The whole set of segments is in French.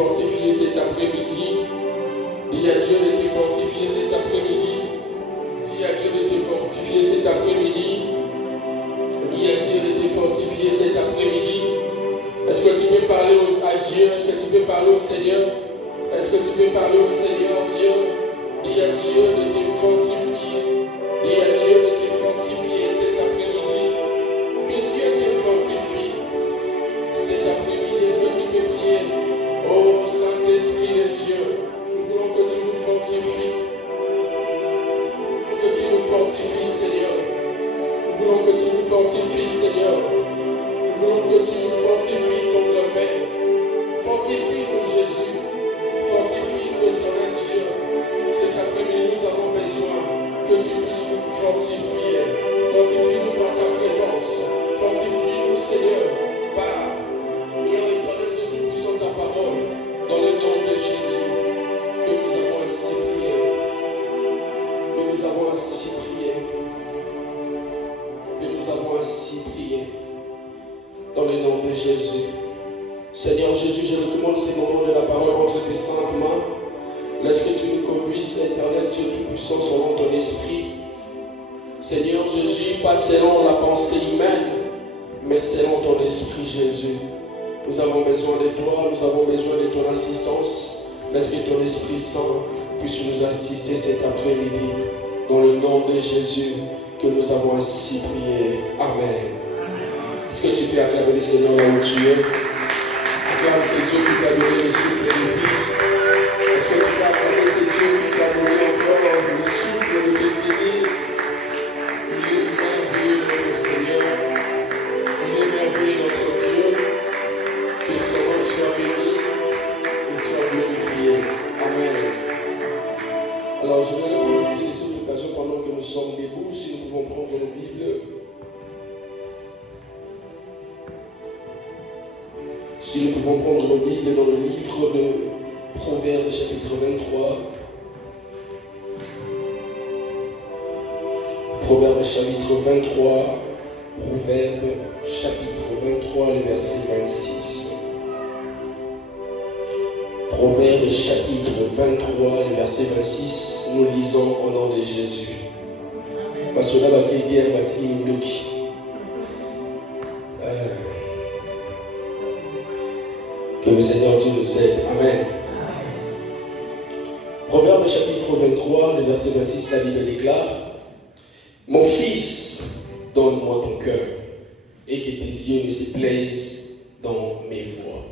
fortifier cet après-midi. Dis à Dieu de te fortifier cet après-midi. Dis à Dieu de te fortifier cet après-midi. Dis à Dieu de te fortifier cet après-midi. Est-ce que tu peux parler à Dieu? Est-ce que tu peux parler au Seigneur? Est-ce que tu peux parler au Seigneur Dieu? Dis à Dieu de te fortifier. Dis à Dieu de te fortifier cet après-midi. Que Dieu te fortifie cet après-midi. Est-ce que tu peux prier? Oh Saint-Esprit de Dieu, nous voulons que tu nous fortifies. Que tu nous fortifies, Seigneur. Nous voulons que tu nous fortifies, Seigneur. Nous voulons que tu nous fortifies comme le Père. Fortifie-nous, Jésus. Fortifie-nous, éternel Dieu. Cet après-midi, nous avons besoin que tu puisses nous fortifier. Fortifie-nous par ta présence. Fortifie-nous, Seigneur, par éternel Dieu, tout-puissant ta parole. Dans le nom de Jésus, que nous avons ainsi prié. Que nous avons ainsi prié. Que nous avons ainsi prié. Dans le nom de Jésus. Seigneur Jésus, je recommande ces moments de la parole entre tes saintes mains. Laisse que tu nous conduises, éternel Dieu Tout-Puissant, selon ton esprit. Seigneur Jésus, pas selon la pensée humaine, mais selon ton esprit Jésus. Nous avons besoin de toi, nous avons besoin de ton assistance. Laisse que ton Esprit Saint puisse nous assister cet après-midi. Dans le nom de Jésus, que nous avons ainsi prié. Amen. Est-ce que tu peux acclamer le Seigneur là où tu es? Acclame ce Dieu qui t'a donné le souffle de vie. Est-ce que tu peux acclamer ce Dieu qui t'a donné encore le souffle de vie? Il est merveilleux notre Seigneur. Il est merveilleux notre Dieu. Que son nom soit béni et soit glorifié. Amen. Alors je voudrais profiter de cette occasion pendant que nous sommes debout, si nous pouvons prendre nos Bibles. Si nous pouvons prendre nos Bibles dans le livre de Proverbes chapitre 23. Proverbes chapitre 23. Proverbes chapitre 23, le verset 26. Proverbes chapitre 23, le verset 26. Nous lisons au nom de Jésus. Que le Seigneur Dieu nous aide. Amen. Proverbe chapitre 23, le verset 26, la Bible déclare: Mon fils, donne-moi ton cœur, et que tes yeux ne se plaisent dans mes voies.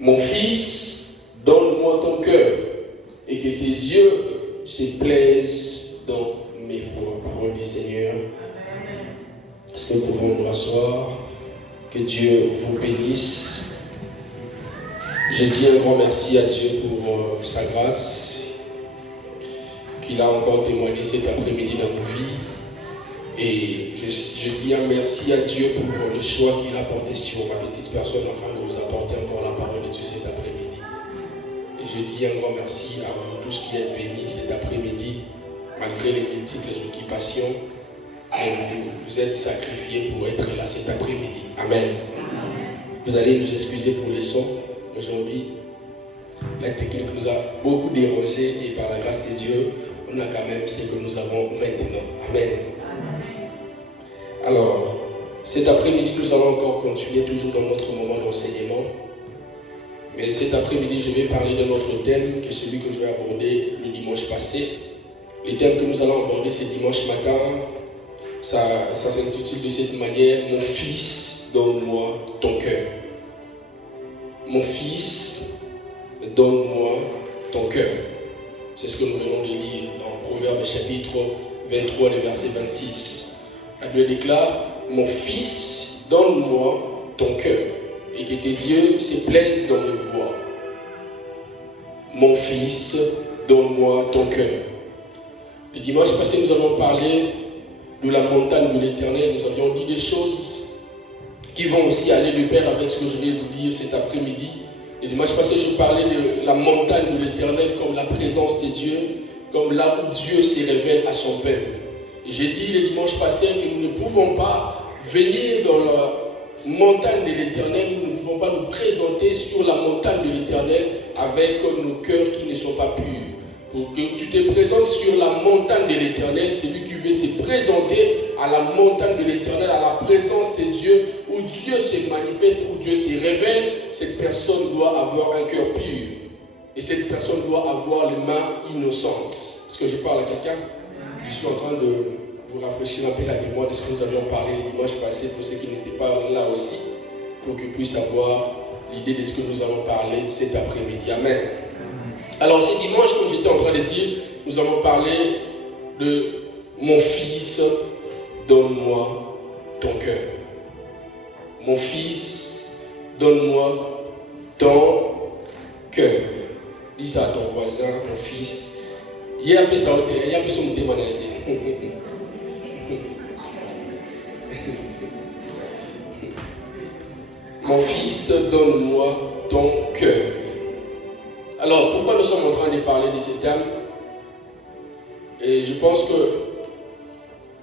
Mon fils, donne-moi ton cœur, et que tes yeux se plaisent dans mes voies. Parole du Seigneur. Est-ce que nous pouvons nous rasseoir? Que Dieu vous bénisse. Je dis un grand merci à Dieu pour sa grâce qu'il a encore témoigné cet après-midi dans nos vies. Et je dis un merci à Dieu pour le choix qu'il a porté sur ma petite personne afin de vous apporter encore la parole de Dieu cet après-midi. Et je dis un grand merci à vous tous qui êtes bénis cet après-midi, malgré les multiples occupations. Vous êtes sacrifiés pour être là cet après-midi. Amen. Vous allez nous excuser pour les sons. Aujourd'hui, la technique nous a beaucoup dérangé et par la grâce de Dieu, on a quand même ce que nous avons maintenant. Amen. Alors, cet après-midi, nous allons encore continuer toujours dans notre moment d'enseignement. Mais cet après-midi, je vais parler d'un autre thème que celui que je vais aborder le dimanche passé. Le thème que nous allons aborder ce dimanche matin, ça s'intitule de cette manière: Mon fils, donne-moi ton cœur. Mon fils, donne-moi ton cœur. C'est ce que nous venons de lire dans Proverbes chapitre 23, le verset 26. La Bible déclare: Mon fils, donne-moi ton cœur, et que tes yeux se plaisent dans mes voies. Mon fils, donne-moi ton cœur. Le dimanche passé, nous avons parlé de la montagne de l'Éternel. Nous avions dit des choses qui vont aussi aller de pair avec ce que je vais vous dire cet après-midi. Le dimanche passé, je parlais de la montagne de l'Éternel comme la présence de Dieu, comme là où Dieu se révèle à son peuple. Et j'ai dit le dimanche passé que nous ne pouvons pas venir montagne de l'Éternel, nous ne pouvons pas nous présenter sur la montagne de l'Éternel avec nos cœurs qui ne sont pas purs. Pour que tu te présentes sur la montagne de l'Éternel, celui qui veut se présenter à la montagne de l'Éternel, à la présence de Dieu, où Dieu se manifeste, où Dieu se révèle, cette personne doit avoir un cœur pur. Et cette personne doit avoir les mains innocentes. Est-ce que je parle à quelqu'un? Je suis en train de vous rafraîchir un peu la mémoire de ce que nous avions parlé le dimanche passé pour ceux qui n'étaient pas là aussi, pour qu'ils puissent avoir l'idée de ce que nous allons parler cet après-midi. Amen. Alors ce dimanche, comme j'étais en train de dire, nous allons parler de mon fils, donne-moi ton cœur. Mon fils, donne-moi ton cœur. Dis ça à ton voisin, mon fils. Il y a un peu ça, il y a un peu son démanalité. Mon fils, donne-moi ton cœur. Alors, pourquoi nous sommes en train de parler de ces thèmes? Et je pense que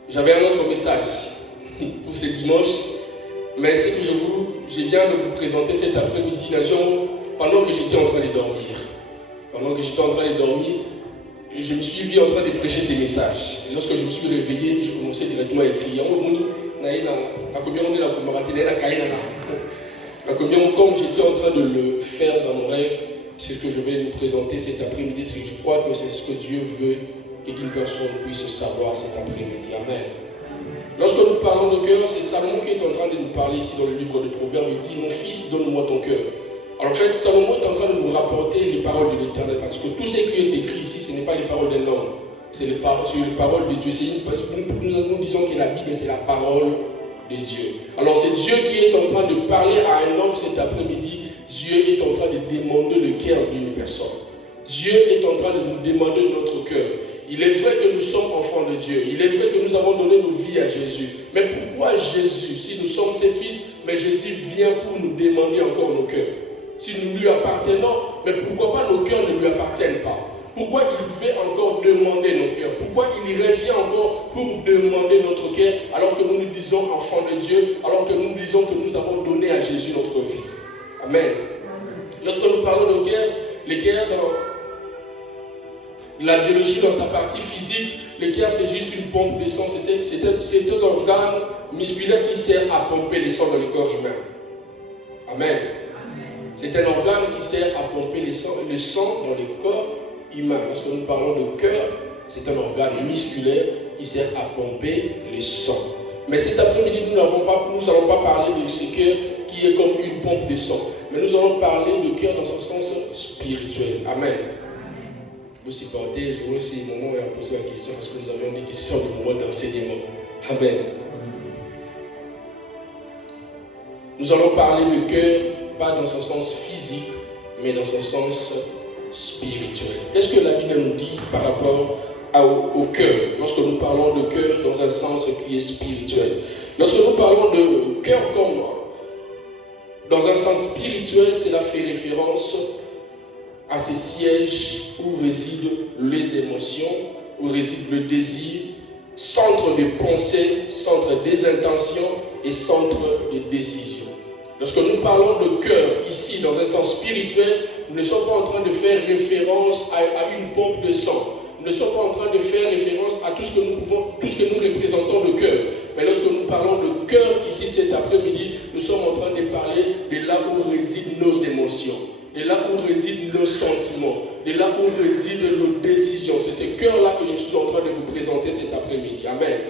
j'avais un autre message pour ce dimanche, mais c'est que je viens de vous présenter cet après-midi pendant que j'étais en train de dormir. Pendant que j'étais en train de dormir, je me suis vu en train de prêcher ces messages. Et lorsque je me suis réveillé, je commençais directement à écrire. Comme j'étais en train de le faire dans mon rêve, c'est ce que je vais nous présenter cet après-midi. C'est que je crois que c'est ce que Dieu veut qu'une personne puisse savoir cet après-midi. Amen. Lorsque nous parlons de cœur, c'est Salomon qui est en train de nous parler ici dans le livre de Proverbes. Il dit, mon fils, donne-moi ton cœur. Alors en fait, Salomon est en train de nous rapporter les paroles de l'Éternel, parce que tout ce qui est écrit ici, ce n'est pas les paroles d'un homme, c'est les paroles de Dieu. Parce que nous disons que la Bible, c'est la parole de Dieu. Alors c'est Dieu qui est en train de parler à un homme cet après-midi. Dieu est en train de demander le cœur d'une personne. Dieu est en train de nous demander notre cœur. Il est vrai que nous sommes enfants de Dieu. Il est vrai que nous avons donné nos vies à Jésus. Mais pourquoi Jésus, si nous sommes ses fils, mais Jésus vient pour nous demander encore nos cœurs? Si nous lui appartenons, mais pourquoi pas nos cœurs ne lui appartiennent pas? Pourquoi il veut encore demander nos cœurs? Pourquoi il revient encore pour demander notre cœur alors que nous nous disons enfants de Dieu, alors que nous disons que nous avons donné à Jésus notre vie? Amen. Lorsque nous parlons de cœur, le cœur dans la biologie, dans sa partie physique, le cœur c'est juste une pompe de sang, c'est un organe musculaire qui sert à pomper le sang dans le corps humain. Amen. C'est un organe qui sert à pomper le sang dans le corps humain. Lorsque nous parlons de cœur, c'est un organe musculaire qui sert à pomper le sang. Mais cet après-midi, nous n'allons pas parler de ce cœur qui est comme une pompe de sang. Mais nous allons parler de cœur dans son sens spirituel. Amen. Vous supportez, je vois aussi le moment où on a posé la question, parce que nous avions dit que ce sont des moments d'enseignement. Amen. Nous allons parler de cœur, pas dans son sens physique, mais dans son sens spirituel. Qu'est-ce que la Bible nous dit par rapport au cœur, lorsque nous parlons de cœur dans un sens qui est spirituel? Lorsque nous parlons de cœur comme dans un sens spirituel, cela fait référence à ces sièges où résident les émotions, où réside le désir, centre des pensées, centre des intentions et centre des décisions. Lorsque nous parlons de cœur ici dans un sens spirituel, nous ne sommes pas en train de faire référence à une pompe de sang. Nous ne sommes pas en train de faire référence à tout ce que nous représentons de cœur. Mais lorsque nous parlons de cœur ici cet après-midi, nous sommes en train de parler de là où résident nos émotions, de là où résident nos sentiments, de là où résident nos décisions. C'est ce cœur-là que je suis en train de vous présenter cet après-midi. Amen.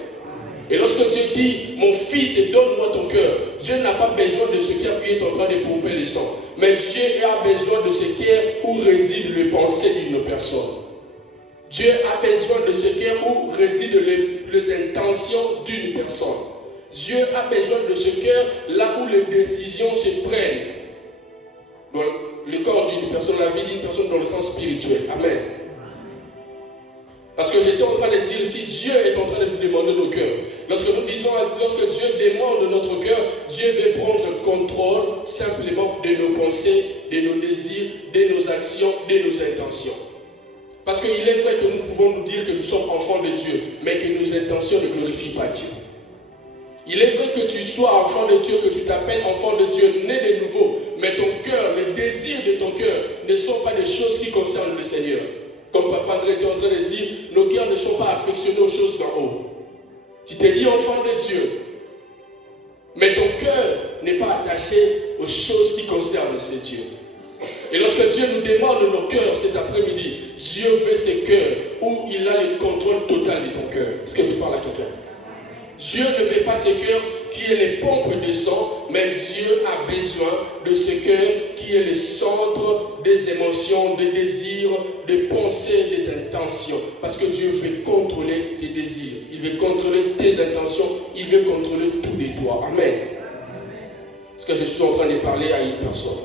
Et lorsque Dieu dit, mon fils, donne-moi ton cœur, Dieu n'a pas besoin de ce cœur qui est en train de pomper le sang. Mais Dieu a besoin de ce cœur où résident les pensées d'une personne. Dieu a besoin de ce cœur où résident les intentions d'une personne. Dieu a besoin de ce cœur là où les décisions se prennent. Dans le corps d'une personne, la vie d'une personne dans le sens spirituel. Amen. Parce que j'étais en train de dire ici, Dieu est en train de nous demander nos cœurs. Lorsque Dieu demande notre cœur, Dieu veut prendre le contrôle simplement de nos pensées, de nos désirs, de nos actions, de nos intentions. Parce qu'il est vrai que nous pouvons nous dire que nous sommes enfants de Dieu, mais que nos intentions ne glorifient pas Dieu. Il est vrai que tu sois enfant de Dieu, que tu t'appelles enfant de Dieu, né de nouveau, mais ton cœur, les désirs de ton cœur ne sont pas des choses qui concernent le Seigneur. Comme Papa André était en train de dire, nos cœurs ne sont pas affectionnés aux choses d'en haut. Tu t'es dit enfant de Dieu, mais ton cœur n'est pas attaché aux choses qui concernent ces dieux. Et lorsque Dieu nous demande nos cœurs cet après-midi, Dieu veut ces cœurs où il a le contrôle total de ton cœur. Est-ce que je parle à quelqu'un? Dieu ne veut pas ce cœur qui est les pompes de sang, mais Dieu a besoin de ce cœur qui est le centre des émotions, des désirs, des pensées, des intentions. Parce que Dieu veut contrôler tes désirs, il veut contrôler tes intentions, il veut contrôler tout de toi. Amen. Est-ce que je suis en train de parler à une personne?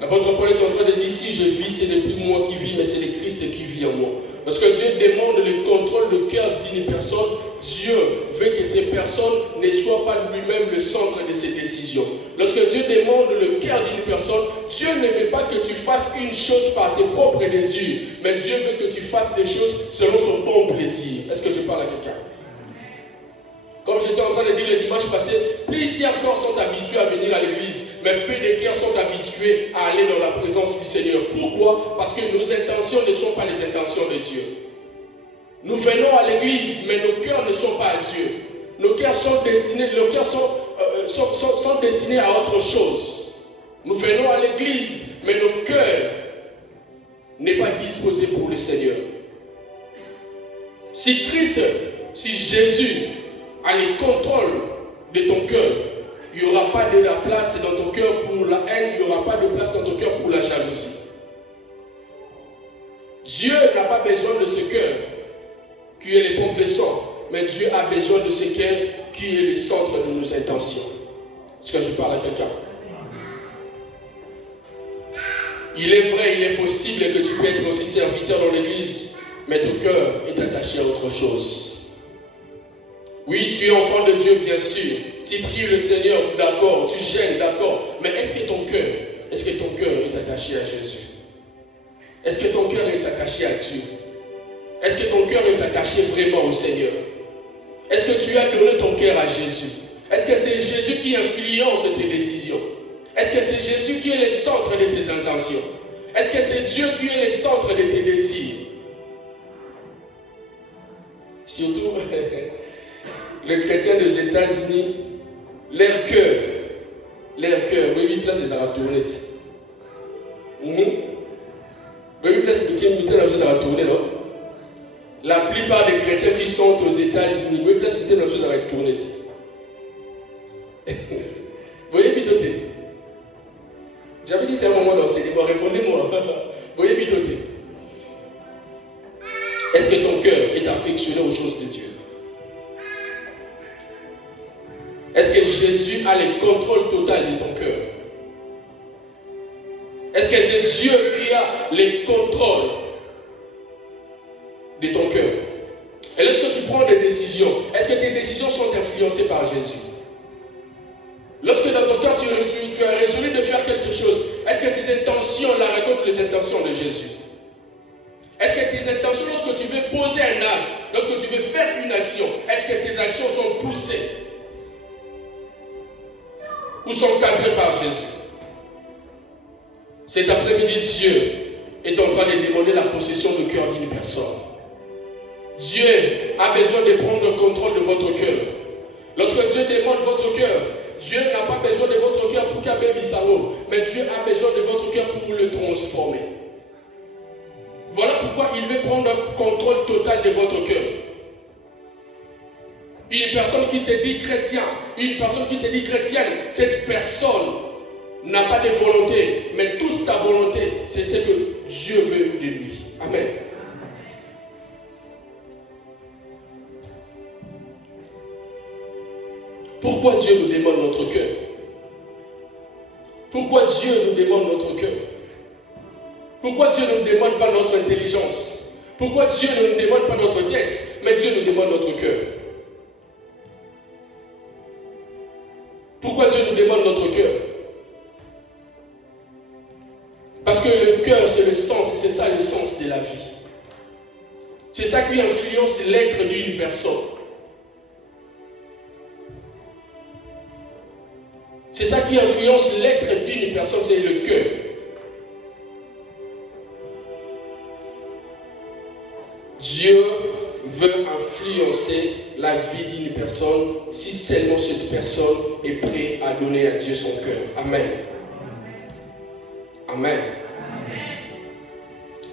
L'apôtre Paul est en train de dire, si je vis, ce n'est plus moi qui vis, mais c'est le Christ qui vit en moi. Lorsque Dieu demande le contrôle du cœur d'une personne, Dieu veut que ces personnes ne soient pas lui-même le centre de ses décisions. Lorsque Dieu demande le cœur d'une personne, Dieu ne veut pas que tu fasses une chose par tes propres désirs, mais Dieu veut que tu fasses des choses selon son bon plaisir. Est-ce que je parle à quelqu'un? Comme j'étais en train de dire le dimanche passé, plusieurs corps sont habitués à venir à l'église, mais peu de cœurs sont habitués à aller dans la présence du Seigneur. Pourquoi? Parce que nos intentions ne sont pas les intentions de Dieu. Nous venons à l'église, mais nos cœurs ne sont pas à Dieu. Nos cœurs sont destinés, sont destinés à autre chose. Nous venons à l'église, mais nos cœurs n'est pas disposé pour le Seigneur. Si Jésus a le contrôle de ton cœur, il n'y aura pas de la place dans ton cœur pour la haine, il n'y aura pas de place dans ton cœur pour la jalousie. Dieu n'a pas besoin de ce cœur qui est les pompes de sang, mais Dieu a besoin de ce cœur qui est le centre de nos intentions. Est-ce que je parle à quelqu'un? Il est vrai, il est possible que tu peux être aussi serviteur dans l'église, mais ton cœur est attaché à autre chose. Oui, tu es enfant de Dieu, bien sûr. Tu pries le Seigneur, d'accord. Tu gênes, d'accord. Mais est-ce que ton cœur est attaché à Jésus? Est-ce que ton cœur est attaché à Dieu? Est-ce que ton cœur est attaché vraiment au Seigneur? Est-ce que tu as donné ton cœur à Jésus? Est-ce que c'est Jésus qui influence tes décisions? Est-ce que c'est Jésus qui est le centre de tes intentions? Est-ce que c'est Dieu qui est le centre de tes désirs? Surtout, les chrétiens des États-Unis, leur cœur, oui, place les arabes tourner. Oui, place les arabes tourner, non? La plupart des chrétiens qui sont aux États-Unis, oui, place les arabes tourner. Vous voyez, bitoté. J'avais dit c'est un moment d'enseignement, répondez-moi. Vous voyez, bitoté. Est-ce que ton cœur est affectionné aux choses de Dieu? Est-ce que Jésus a le contrôle total de ton cœur? Est-ce que c'est Dieu qui a le contrôle de ton cœur? Et lorsque tu prends des décisions, est-ce que tes décisions sont influencées par Jésus? Lorsque dans ton cœur tu as résolu de faire quelque chose, est-ce que ces intentions-là racontent les intentions de Jésus? Est-ce que tes intentions, lorsque tu veux poser un acte, lorsque tu veux faire une action, est-ce que ces actions sont poussées ou sont cadrées par Jésus? Cet après-midi, Dieu est en train de demander la possession du cœur d'une personne. Dieu a besoin de prendre le contrôle de votre cœur. Lorsque Dieu demande votre cœur, Dieu n'a pas besoin de votre cœur pour qu'il mais Dieu a besoin de votre cœur pour le transformer. Voilà pourquoi il veut prendre le contrôle total de votre cœur. Une personne qui se dit chrétien, une personne qui se dit chrétienne, cette personne n'a pas de volonté, mais toute ta volonté, c'est ce que Dieu veut de lui. Amen. Pourquoi Dieu nous demande notre cœur? Pourquoi Dieu nous demande notre cœur? Pourquoi Dieu ne nous demande pas notre intelligence? Pourquoi Dieu ne nous demande pas notre tête, mais Dieu nous demande notre cœur? Pourquoi Dieu nous demande notre cœur? Parce que le cœur, c'est le sens, et c'est ça le sens de la vie. C'est ça qui influence l'être d'une personne. C'est ça qui influence l'être d'une personne, c'est le cœur. Dieu veut influencer la vie d'une personne si seulement cette personne est prête à donner à Dieu son cœur. Amen. Amen.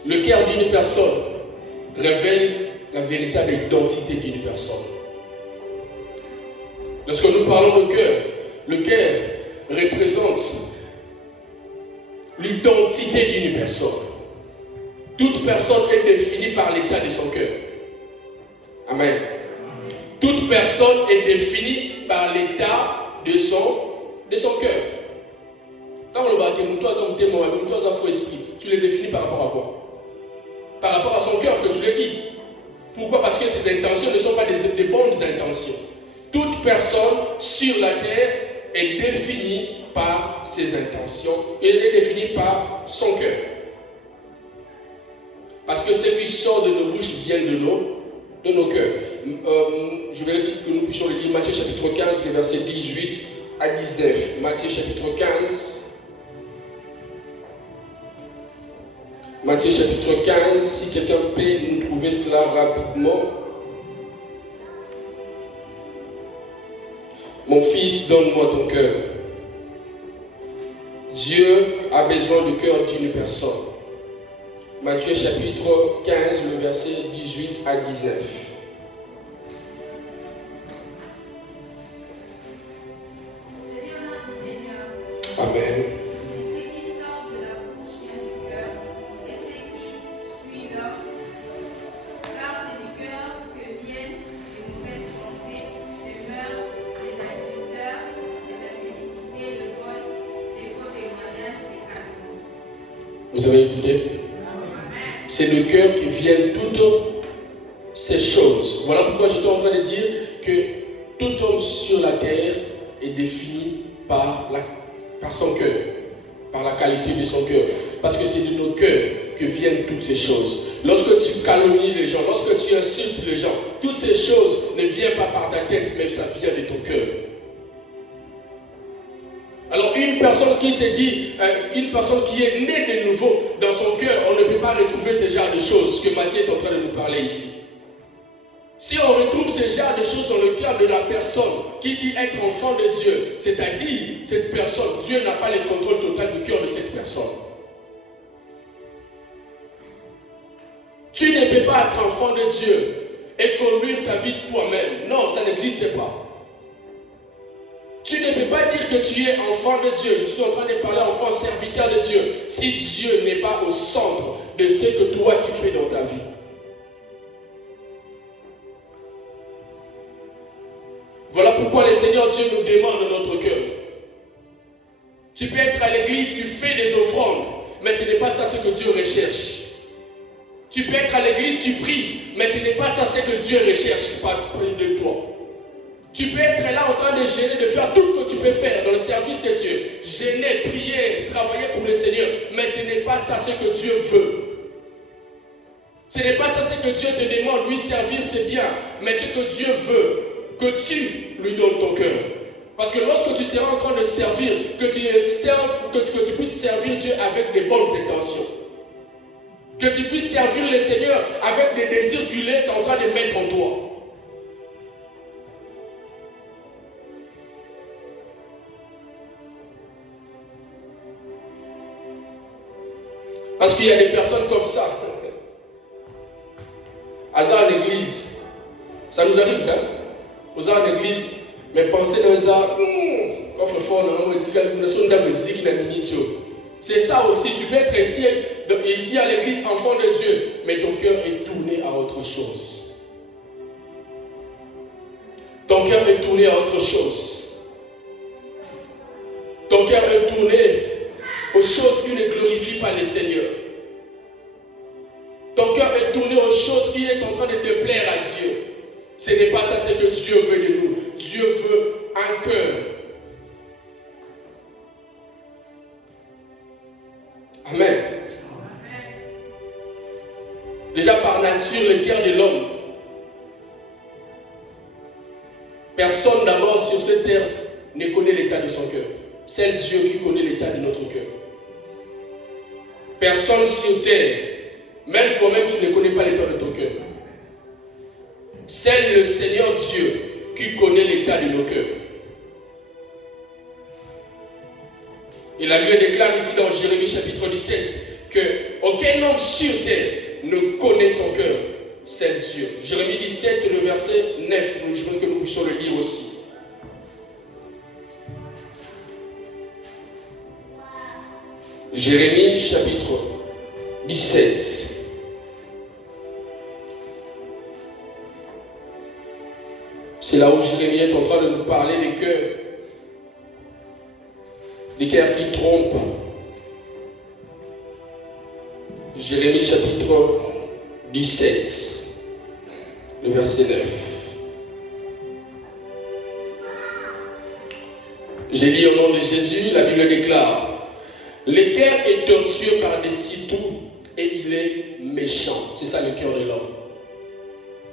Le cœur d'une personne révèle la véritable identité d'une personne. Lorsque nous parlons de cœur, le cœur représente l'identité d'une personne. Toute personne est définie par l'état de son cœur. Amen. Toute personne est définie par l'état de son cœur. Quand on va dire faux esprit, tu le définis par rapport à quoi? Par rapport à son cœur que tu le dis. Pourquoi? Parce que ses intentions ne sont pas des bonnes intentions. Toute personne sur la terre est définie par ses intentions et est définie par son cœur. Parce que ce qui sort de nos bouches vient de nos cœurs. Je vais dire que nous puissions le lire Matthieu chapitre 15, les versets 18 à 19. Matthieu chapitre 15. Matthieu chapitre 15, si quelqu'un peut nous trouver cela rapidement. Mon fils, donne-moi ton cœur. Dieu a besoin du cœur d'une personne. Matthieu chapitre 15, le verset 18 à 19. Amen. Vous avez écouté? C'est le cœur qui vient toutes ces choses. Voilà pourquoi j'étais en train de dire que tout homme sur la terre est défini par son cœur, par la qualité de son cœur. Parce que c'est de nos cœurs que viennent toutes ces choses. Lorsque tu calomnies les gens, lorsque tu insultes les gens, toutes ces choses ne viennent pas par ta tête, mais ça vient de ton cœur. Alors une personne qui se dit, une personne qui est née de nouveau dans son cœur, on ne peut pas retrouver ce genre de choses que Matthieu est en train de nous parler ici. Si on retrouve ce genre de choses dans le cœur de la personne qui dit être enfant de Dieu, c'est-à-dire cette personne, Dieu n'a pas le contrôle total du cœur de cette personne. Tu ne peux pas être enfant de Dieu et conduire ta vie de toi-même. Non, ça n'existe pas. Tu ne peux pas dire que tu es enfant de Dieu. Je suis en train de parler enfant serviteur de Dieu. Si Dieu n'est pas au centre de ce que toi tu fais dans ta vie. Voilà pourquoi le Seigneur Dieu nous demande notre cœur. Tu peux être à l'église, tu fais des offrandes, mais ce n'est pas ça ce que Dieu recherche. Tu peux être à l'église, tu pries, mais ce n'est pas ça ce que Dieu recherche de toi. Tu peux être là en train de gêner, de faire tout ce que tu peux faire dans le service de Dieu. Gêner, prier, travailler pour le Seigneur. Mais ce n'est pas ça ce que Dieu veut. Ce n'est pas ça ce que Dieu te demande. Lui servir, c'est bien. Mais ce que Dieu veut, que tu lui donnes ton cœur. Parce que lorsque tu seras en train de servir, que tu puisses servir Dieu avec des bonnes intentions. Que tu puisses servir le Seigneur avec des désirs qu'il est en train de mettre en toi. Parce qu'il y a des personnes comme ça. Hasard en église. Ça nous arrive, hein? Hasard en église. Mais pensez dans ça. C'est ça aussi. Tu peux être ici à l'église, enfant de Dieu. Mais ton cœur est tourné à autre chose. Ton cœur est tourné à autre chose. Ton cœur est tourné aux choses qui ne glorifient pas le Seigneur. Ton cœur est tourné aux choses qui est en train de déplaire à Dieu. Ce n'est pas ça ce que Dieu veut de nous. Dieu veut un cœur. Amen. Déjà par nature, le cœur de l'homme. Personne d'abord sur cette terre ne connaît l'état de son cœur. C'est Dieu qui connaît l'état de notre cœur. Personne sur terre, même toi-même, tu ne connais pas l'état de ton cœur. C'est le Seigneur Dieu qui connaît l'état de nos cœurs. Et la Bible déclare ici dans Jérémie chapitre 17 que aucun homme sur terre ne connaît son cœur. C'est Dieu. Jérémie 17, le verset 9, je veux que nous puissions le lire aussi. Jérémie chapitre 17. C'est là où Jérémie est en train de nous parler des cœurs qui trompent. Jérémie chapitre 17, le verset 9. J'ai dit au nom de Jésus, la Bible déclare: le cœur est tortueux par-dessus tout et il est méchant. C'est ça le cœur de l'homme.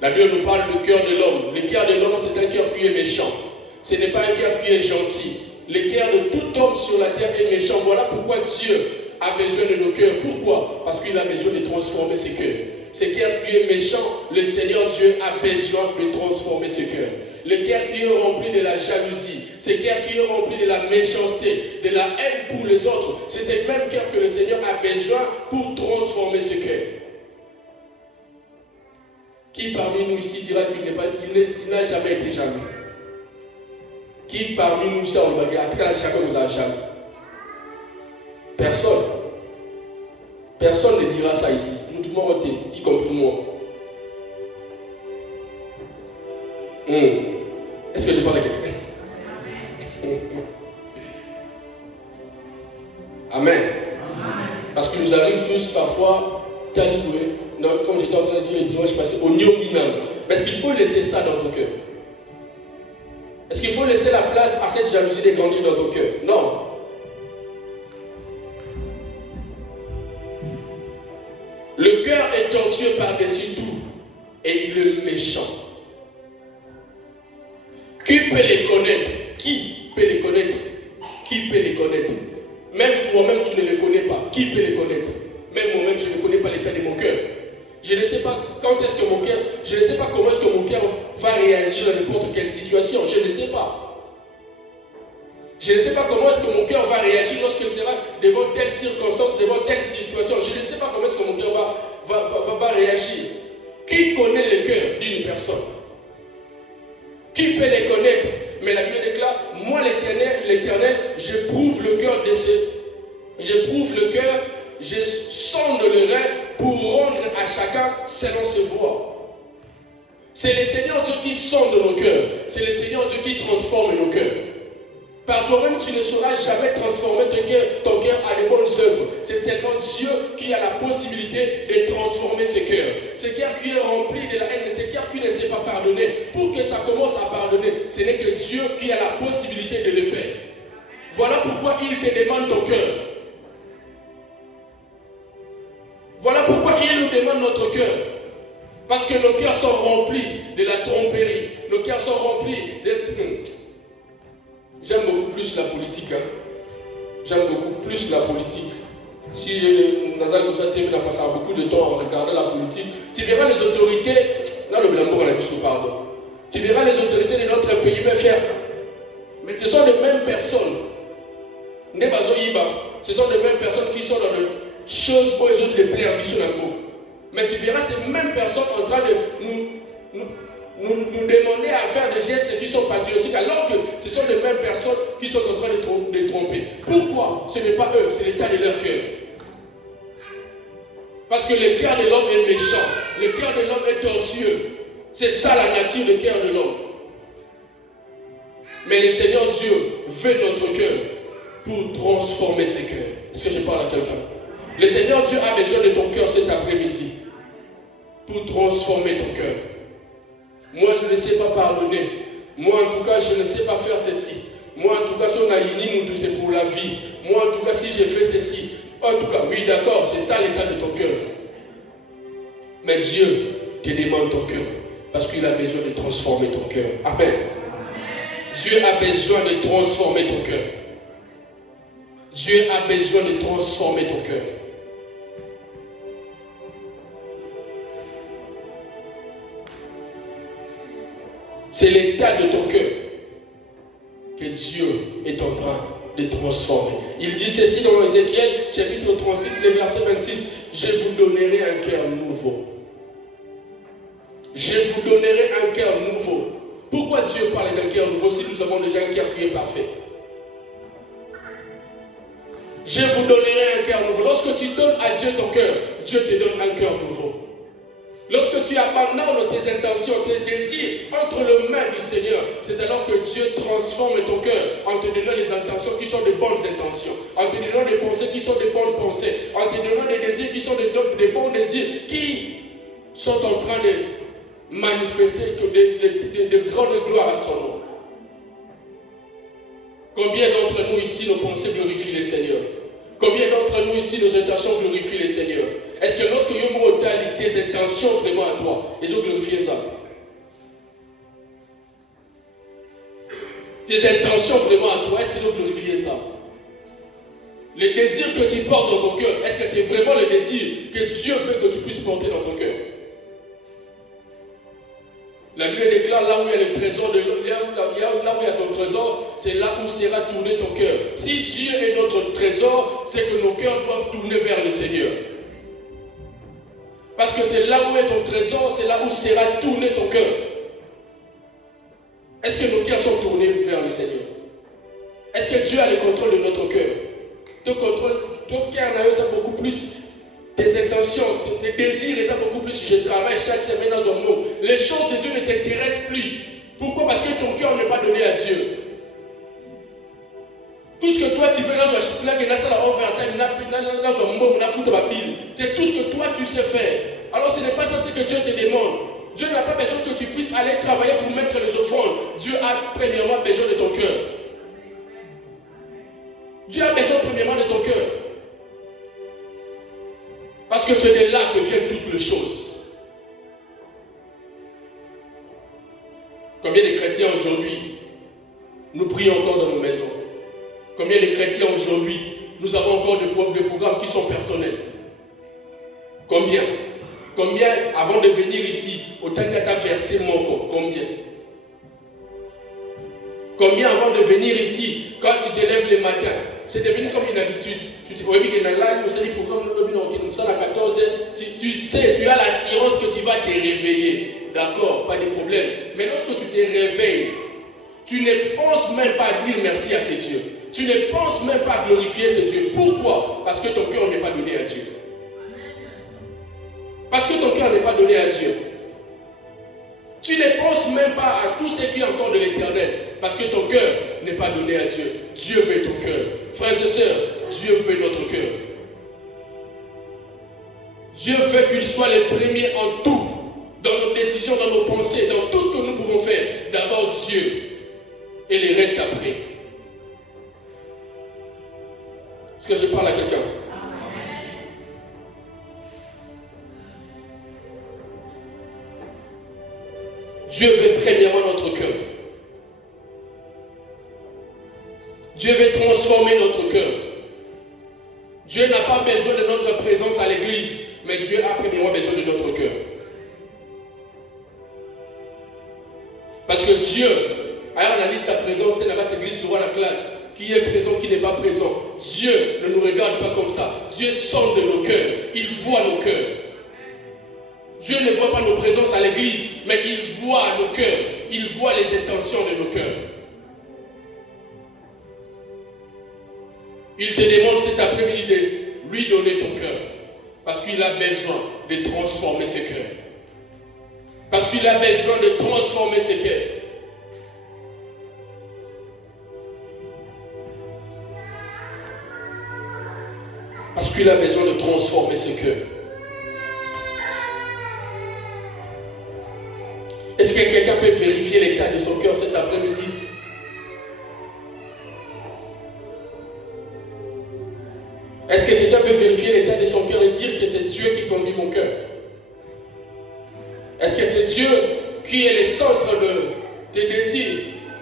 La Bible nous parle du cœur de l'homme. Le cœur de l'homme, c'est un cœur qui est méchant. Ce n'est pas un cœur qui est gentil. Le cœur de tout homme sur la terre est méchant. Voilà pourquoi Dieu a besoin de nos cœurs. Pourquoi? Parce qu'il a besoin de transformer ses cœurs. Ce cœur qui est méchant, le Seigneur Dieu a besoin de transformer ce cœur. Le cœur qui est rempli de la jalousie, ce cœur qui est rempli de la méchanceté, de la haine pour les autres, c'est ce même cœur que le Seigneur a besoin pour transformer ce cœur. Qui parmi nous ici dira qu'il n'a jamais été jaloux? Qui parmi nous ici, en tout cas, chacun nous a jaloux? Personne. Personne ne dira ça ici. Nous tout le monde, y compris moi. Est-ce que je parle à quelqu'un? Amen. Parce que nous arrivons tous parfois, comme j'étais en train de dire le dimanche passé, au Nyonginam. Mais est-ce qu'il faut laisser ça dans ton cœur? Est-ce qu'il faut laisser la place à cette jalousie de grandir dans ton cœur? Non. Le cœur est tortueux par-dessus tout et il est méchant. Qui peut les connaître? Qui peut les connaître? Qui peut les connaître? Même toi-même, tu ne les connais pas. Qui peut les connaître? Même moi-même, je ne connais pas l'état de mon cœur. Je ne sais pas quand est-ce que mon cœur, je ne sais pas comment est-ce que mon cœur va réagir dans n'importe quelle situation. Je ne sais pas. Je ne sais pas comment est-ce que mon cœur va réagir lorsqu'il sera devant telle circonstance, devant telle situation. Je ne sais pas comment est-ce que mon cœur va réagir. Qui connaît le cœur d'une personne? Qui peut les connaître? Mais la Bible déclare: moi l'Éternel, j'éprouve le cœur de ceux. J'éprouve le cœur, je sonde le rein pour rendre à chacun selon ses voies. C'est le Seigneur Dieu qui sonde nos cœurs. C'est le Seigneur Dieu qui transforme nos cœurs. Par toi-même, tu ne sauras jamais transformer ton cœur à de bonnes œuvres. C'est seulement Dieu qui a la possibilité de transformer ce cœur. Ce cœur qui est rempli de la haine, ce cœur qui ne sait pas pardonner. Pour que ça commence à pardonner, ce n'est que Dieu qui a la possibilité de le faire. Voilà pourquoi il te demande ton cœur. Voilà pourquoi il nous demande notre cœur. Parce que nos cœurs sont remplis de la tromperie. Nos cœurs sont remplis de... J'aime beaucoup plus la politique. J'aime beaucoup plus la politique. Si Nazal Gouzaté n'a passé beaucoup de temps à regarder la politique, tu verras les autorités, là le blambo on a mis sous pardon. Tu verras les autorités de notre pays me faire. Mais ce sont les mêmes personnes. Ce sont les mêmes personnes qui sont dans des choses où les autres les plairent. Mais tu verras ces mêmes personnes en train de nous demander à faire des gestes qui sont patriotiques, alors que ce sont les mêmes personnes qui sont en train de tromper. Pourquoi? Ce n'est pas eux, c'est l'état de leur cœur. Parce que le cœur de l'homme est méchant, le cœur de l'homme est tortueux. C'est ça la nature du cœur de l'homme. Mais le Seigneur Dieu veut notre cœur pour transformer ses cœurs. Est-ce que je parle à quelqu'un? Le Seigneur Dieu a besoin de ton cœur cet après-midi pour transformer ton cœur. Moi, je ne sais pas pardonner. Moi, en tout cas, je ne sais pas faire ceci. Moi, en tout cas, si on a yini, nous, c'est pour la vie. Moi, en tout cas, si j'ai fait ceci. En tout cas, oui, d'accord, c'est ça l'état de ton cœur. Mais Dieu te demande ton cœur parce qu'il a besoin de transformer ton cœur. Amen. Dieu a besoin de transformer ton cœur. Dieu a besoin de transformer ton cœur. C'est l'état de ton cœur que Dieu est en train de transformer. Il dit ceci dans Ézéchiel, chapitre 36, le verset 26. Je vous donnerai un cœur nouveau. Je vous donnerai un cœur nouveau. Pourquoi Dieu parle d'un cœur nouveau si nous avons déjà un cœur qui est parfait? Je vous donnerai un cœur nouveau. Lorsque tu donnes à Dieu ton cœur, Dieu te donne un cœur nouveau. Lorsque tu abandonnes tes intentions, tes désirs entre les mains du Seigneur, c'est alors que Dieu transforme ton cœur en te donnant des intentions qui sont de bonnes intentions, en te donnant des pensées qui sont de bonnes pensées, en te donnant des désirs qui sont de bons désirs, qui sont en train de manifester de grandes gloires à son nom. Combien d'entre nous ici, nos pensées glorifient le Seigneur? Combien d'entre nous ici, nos intentions glorifient le Seigneur? Est-ce que lorsque tu as tes intentions vraiment à toi, ils ont glorifié ça? Tes intentions vraiment à toi, est-ce qu'ils ont glorifié ça? Les désirs que tu portes dans ton cœur, est-ce que c'est vraiment le désir que Dieu veut que tu puisses porter dans ton cœur? La Bible déclare là où il y a le trésor, là où il y a ton trésor, c'est là où sera tourné ton cœur. Si Dieu est notre trésor, c'est que nos cœurs doivent tourner vers le Seigneur. Parce que c'est là où est ton trésor, c'est là où sera tourné ton cœur. Est-ce que nos cœurs sont tournés vers le Seigneur? Est-ce que Dieu a le contrôle de notre cœur? Ton cœur a beaucoup plus. Tes intentions, tes désirs, les a beaucoup plus. Je travaille chaque semaine dans un mot. Les choses de Dieu ne t'intéressent plus. Pourquoi? Parce que ton cœur n'est pas donné à Dieu. Tout ce que toi tu fais dans un blague, dans un overtime, dans un mot, dans foot ma Bible, c'est tout ce que toi tu sais faire. Alors ce n'est pas ça ce que Dieu te demande. Dieu n'a pas besoin que tu puisses aller travailler pour mettre les offrandes. Dieu a premièrement besoin de ton cœur. Dieu a besoin premièrement de ton cœur. Parce que c'est de là que viennent toutes les choses. Combien de chrétiens aujourd'hui, nous prions encore dans nos maisons? Combien de chrétiens aujourd'hui, nous avons encore des programmes qui sont personnels? Combien? Combien avant de venir ici, autant que tu as versé mon corps? Combien? Combien avant de venir ici, quand tu te lèves le matin, c'est devenu comme une habitude. Tu te dis, oui, mais dans l'année, on s'est dit, programme, nous sommes à 14 h, tu sais, tu as l'assurance que tu vas te réveiller. D'accord, pas de problème. Mais lorsque tu te réveilles, tu ne penses même pas à dire merci à ce Dieu. Tu ne penses même pas à glorifier ce Dieu. Pourquoi? Parce que ton cœur n'est pas donné à Dieu. Parce que ton cœur n'est pas donné à Dieu. Tu ne penses même pas à tout ce qui est encore de l'éternel. Parce que ton cœur n'est pas donné à Dieu. Dieu veut ton cœur. Frères et sœurs, Dieu veut notre cœur. Dieu veut qu'il soit le premier en tout. Dans nos décisions, dans nos pensées, dans tout ce que nous pouvons faire. D'abord Dieu. Et le reste après. Est-ce que je parle à quelqu'un? Dieu veut premièrement notre cœur. Dieu veut transformer notre cœur. Dieu n'a pas besoin de notre présence à l'église, mais Dieu a premièrement besoin de notre cœur. Parce que Dieu, alors on analyse ta présence, c'est dans cette église, nous voit la classe. Qui est présent, qui n'est pas présent. Dieu ne nous regarde pas comme ça. Dieu sonde nos cœurs. Il voit nos cœurs. Dieu ne voit pas nos présences à l'église, mais il voit nos cœurs. Il voit les intentions de nos cœurs. Il te demande cet après-midi de lui donner ton cœur. Parce qu'il a besoin de transformer ses cœurs. Parce qu'il a besoin de transformer ses cœurs. Parce qu'il a besoin de transformer ses cœurs. Est-ce que quelqu'un peut vérifier l'état de son cœur cet après-midi? Est-ce que quelqu'un peut vérifier l'état de son cœur et dire que c'est Dieu qui conduit mon cœur? Est-ce que c'est Dieu qui est le centre de tes désirs?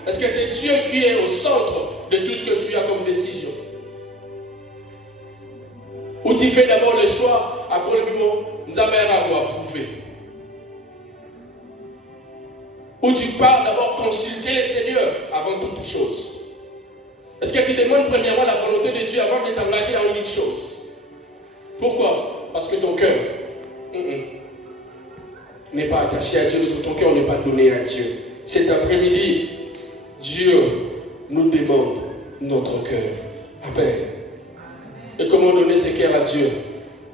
Est-ce que c'est Dieu qui est au centre de tout ce que tu as comme décision? Ou tu fais d'abord le choix, après le bureau, nous avons approuvé. Ou tu pars d'abord consulter le Seigneur avant toute chose. Est-ce que tu demandes premièrement la volonté de Dieu avant de t'engager dans une chose? Pourquoi? Parce que ton cœur n'est pas attaché à Dieu, ton cœur n'est pas donné à Dieu. Cet après-midi, Dieu nous demande notre cœur. Amen. Et comment donner ce cœur à Dieu?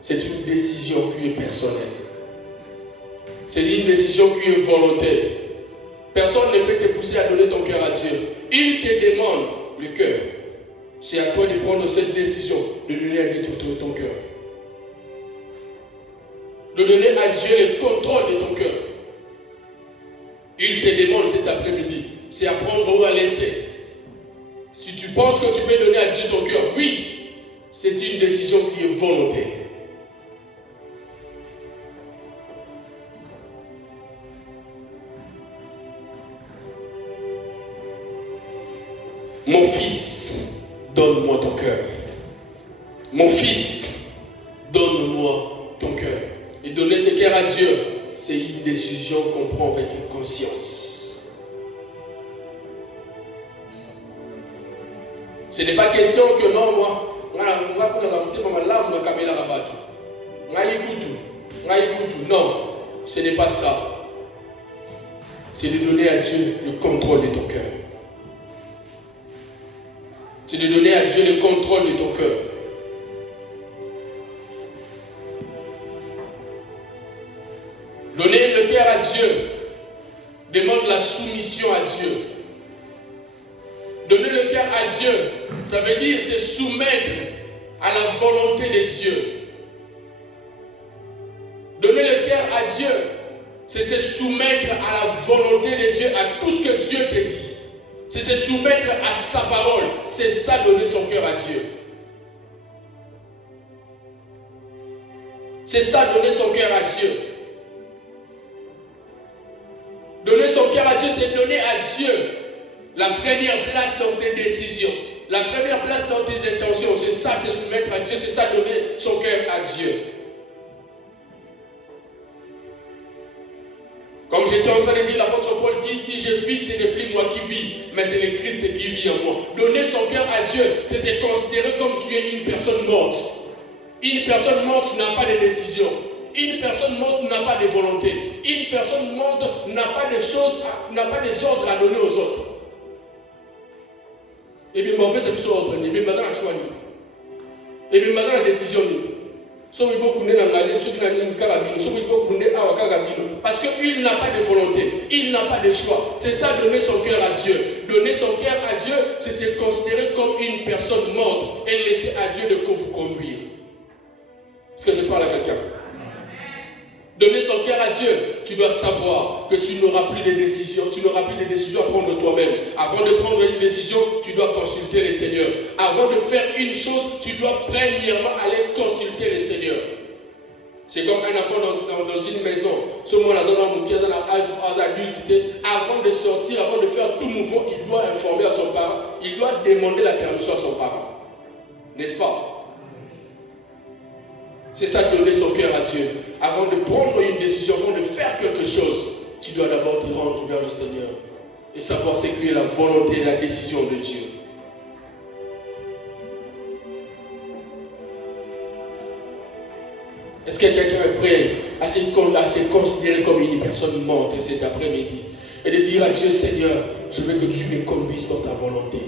C'est une décision qui est personnelle. C'est une décision qui est volontaire. Personne ne peut te pousser à donner ton cœur à Dieu. Il te demande le cœur. C'est à toi de prendre cette décision de donner à Dieu ton cœur. De donner à Dieu le contrôle de ton cœur. Il te demande cet après-midi, c'est à prendre ou à laisser. Si tu penses que tu peux donner à Dieu ton cœur, oui, c'est une décision qui est volontaire. Mon fils, donne-moi ton cœur. Mon fils, donne-moi ton cœur. Et donner ce cœur à Dieu, c'est une décision qu'on prend avec conscience. Ce n'est pas question que non, moi, non, ce n'est pas ça. C'est de donner à Dieu le contrôle de ton cœur. C'est de donner à Dieu le contrôle de ton cœur. Donner le cœur à Dieu demande la soumission à Dieu. Donner le cœur à Dieu, ça veut dire se soumettre à la volonté de Dieu. Donner le cœur à Dieu, c'est se soumettre à la volonté de Dieu, à tout ce que Dieu te dit. C'est se soumettre à sa parole. C'est ça, donner son cœur à Dieu. C'est ça, donner son cœur à Dieu. Donner son cœur à Dieu, c'est donner à Dieu la première place dans tes décisions. La première place dans tes intentions. C'est ça, se soumettre à Dieu. C'est ça, donner son cœur à Dieu. Comme j'étais en train de dire, l'apôtre Paul dit, si je vis, ce n'est plus moi qui vis, mais c'est le Christ qui vit en moi. Donner son cœur à Dieu, c'est se considérer comme tu es une personne morte. Une personne morte n'a pas de décision. Une personne morte n'a pas de volonté. Une personne morte n'a pas de choses, n'a pas des ordres à donner aux autres. Et bien, mauvais, c'est plus ordre. Et bien, maintenant, la choix. Et bien, maintenant, la décision. Parce qu'il n'a pas de volonté, il n'a pas de choix. C'est ça, donner son cœur à Dieu. Donner son cœur à Dieu, c'est se considérer comme une personne morte et laisser à Dieu de vous conduire. Est-ce que je parle à quelqu'un? Donner son cœur à Dieu, tu dois savoir que tu n'auras plus de décisions, à prendre toi-même. Avant de prendre une décision, tu dois consulter le Seigneur. Avant de faire une chose, tu dois premièrement aller consulter le Seigneur. C'est comme un enfant dans une maison. Ce moment-là, dans l'âge adulte, avant de sortir, avant de faire tout mouvement, il doit informer à son parent, il doit demander la permission à son parent. N'est-ce pas? C'est ça, donner son cœur à Dieu. Avant de prendre une décision, avant de faire quelque chose, tu dois d'abord te rendre vers le Seigneur et savoir ce qui est la volonté et la décision de Dieu. Est-ce que quelqu'un est prêt à se considérer comme une personne morte cet après-midi et de dire à Dieu, Seigneur, je veux que tu me conduises dans ta volonté.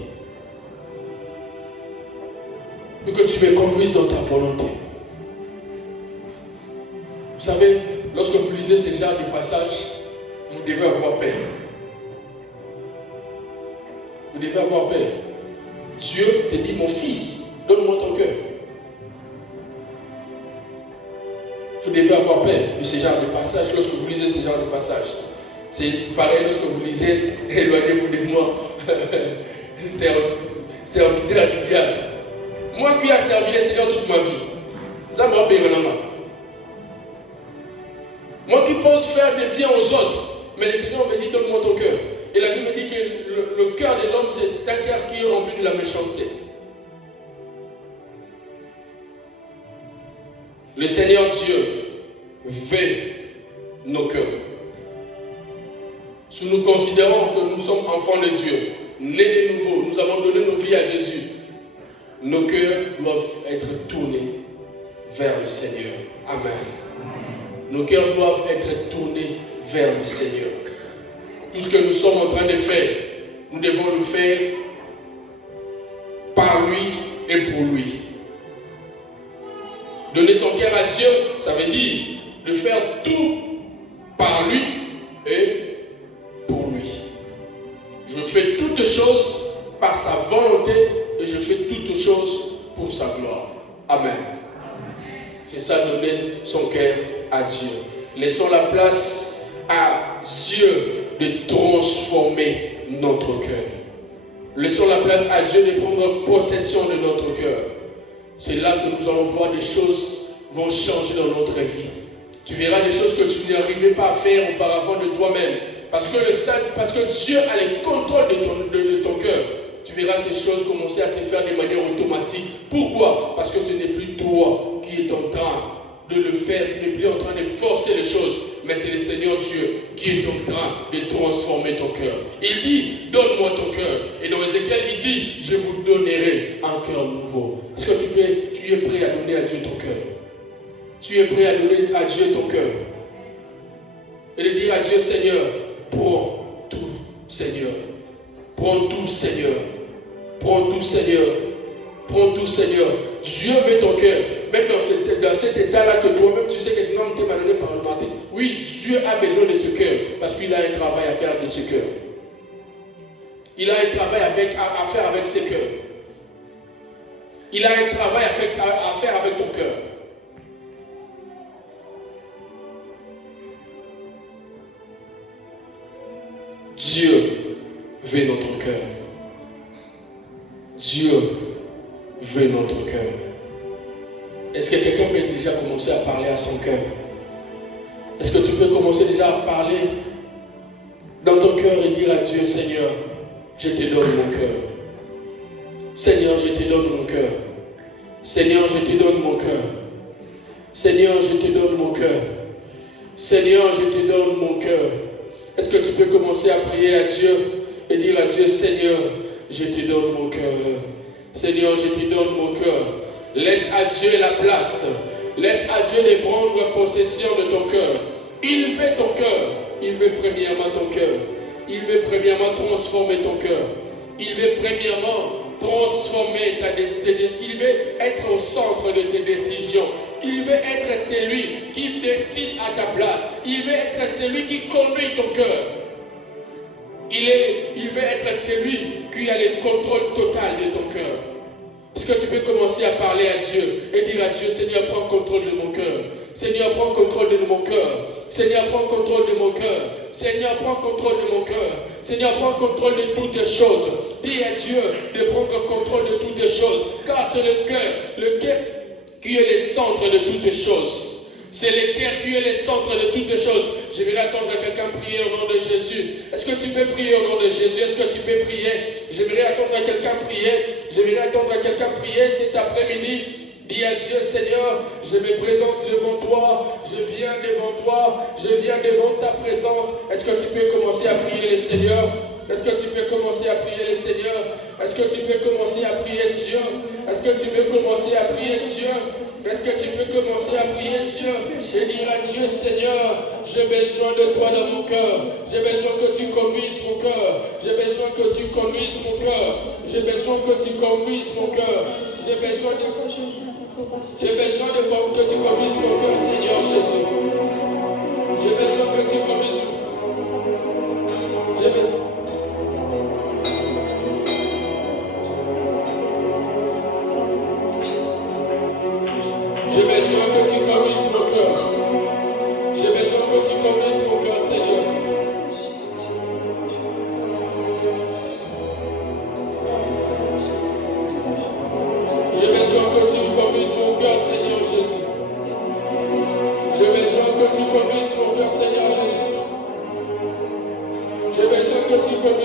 Je veux que tu me conduises dans ta volonté. Vous savez, lorsque vous lisez ce genre de passage, vous devez avoir peur. Vous devez avoir peur. Dieu te dit, mon fils, donne-moi ton cœur. Vous devez avoir peur de ce genre de passage lorsque vous lisez ce genre de passage. C'est pareil lorsque vous lisez, éloignez-vous de moi, serviteur du diable. Moi qui ai servi le Seigneur toute ma vie, ça m'a payé vraiment. Moi qui pense faire des biens aux autres, mais le Seigneur me dit, donne-moi ton cœur. Et la Bible me dit que le cœur de l'homme, c'est un cœur qui est rempli de la méchanceté. Le Seigneur Dieu veut nos cœurs. Si nous considérons que nous sommes enfants de Dieu, nés de nouveau, nous avons donné nos vies à Jésus, nos cœurs doivent être tournés vers le Seigneur. Amen. Nos cœurs doivent être tournés vers le Seigneur. Tout ce que nous sommes en train de faire, nous devons le faire par lui et pour lui. Donner son cœur à Dieu, ça veut dire de faire tout par lui et pour lui. Je fais toutes choses par sa volonté et je fais toutes choses pour sa gloire. Amen. C'est ça, donner son cœur à Dieu. Laissons la place à Dieu de transformer notre cœur. Laissons la place à Dieu de prendre possession de notre cœur. C'est là que nous allons voir des choses vont changer dans notre vie. Tu verras des choses que tu n'arrivais pas à faire auparavant de toi-même. Parce que Dieu a le contrôle de ton cœur. Tu verras ces choses commencer à se faire de manière automatique. Pourquoi? Parce que ce n'est plus toi qui es en train de le faire. Tu n'es plus en train de forcer les choses. Mais c'est le Seigneur Dieu qui est en train de transformer ton cœur. Il dit, donne-moi ton cœur. Et dans Ézéchiel, il dit, je vous donnerai un cœur nouveau. Est-ce que tu es prêt à donner à Dieu ton cœur? Tu es prêt à donner à Dieu ton cœur? Et de dire à Dieu, Seigneur, prends tout, Seigneur. Prends tout, Seigneur. Prends tout, Seigneur. Prends tout, Seigneur. Dieu veut ton cœur. Même dans cet état-là que toi-même, tu sais que non, tu es malheureux par le matin. Oui, Dieu a besoin de ce cœur. Parce qu'il a un travail à faire de ce cœur. Il a un travail à faire avec ce cœur. Il a un travail à faire avec ton cœur. Dieu veut notre cœur. Dieu veut notre cœur. Est-ce que quelqu'un peut déjà commencer à parler à son cœur? Est-ce que tu peux commencer déjà à parler dans ton cœur et dire à Dieu, Seigneur, je te donne mon cœur. Seigneur, je te donne mon cœur. Seigneur, je te donne mon cœur. Seigneur, je te donne mon cœur. Seigneur, je te donne mon cœur. Est-ce que tu peux commencer à prier à Dieu et dire à Dieu, Seigneur, je te donne mon cœur. Seigneur, je te donne mon cœur. Laisse à Dieu la place. Laisse à Dieu de prendre possession de ton cœur. Il veut ton cœur. Il veut premièrement ton cœur. Il veut premièrement transformer ton cœur. Il veut premièrement transformer ta destinée. Il veut être au centre de tes décisions. Il veut être celui qui décide à ta place. Il veut être celui qui conduit ton cœur. Il veut être celui qui a le contrôle total de ton cœur. Est-ce que tu peux commencer à parler à Dieu et dire à Dieu, Seigneur, prends contrôle de mon cœur. Seigneur, prends contrôle de mon cœur. Seigneur, prends contrôle de mon cœur. Seigneur, prends contrôle de mon cœur. Seigneur, prends contrôle de toutes les choses. Dis à Dieu de prendre contrôle de toutes les choses. Car c'est le cœur qui est le centre de toutes les choses. C'est le cœur qui est le centre de toutes les choses. Je vais attendre à quelqu'un prier au nom de Jésus. Est-ce que tu peux prier au nom de Jésus? Est-ce que tu peux prier? J'aimerais attendre à quelqu'un prier. J'aimerais attendre à quelqu'un prier cet après-midi. Dis à Dieu, Seigneur, je me présente devant toi. Je viens devant toi. Je viens devant ta présence. Est-ce que tu peux commencer à prier le Seigneur? Est-ce que tu peux commencer à prier le Seigneur? Est-ce que tu peux commencer à prier Dieu? Est-ce que tu peux commencer à prier Dieu? Est-ce que tu peux commencer à prier Dieu et dire à Dieu, Seigneur, j'ai besoin de toi dans mon cœur. J'ai besoin que tu conduises mon cœur. J'ai besoin que tu conduises mon cœur. J'ai besoin que tu conduises mon cœur. J'ai besoin que tu conduises mon cœur, Seigneur Jésus. J'ai besoin que tu conduises mon cœur. J'ai besoin que tu conduises mon cœur. J'ai besoin que tu conduises mon cœur, Seigneur. J'ai besoin que tu conduises mon cœur, Seigneur Jésus. J'ai besoin que tu conduises mon cœur, Seigneur Jésus. J'ai besoin que tu conduises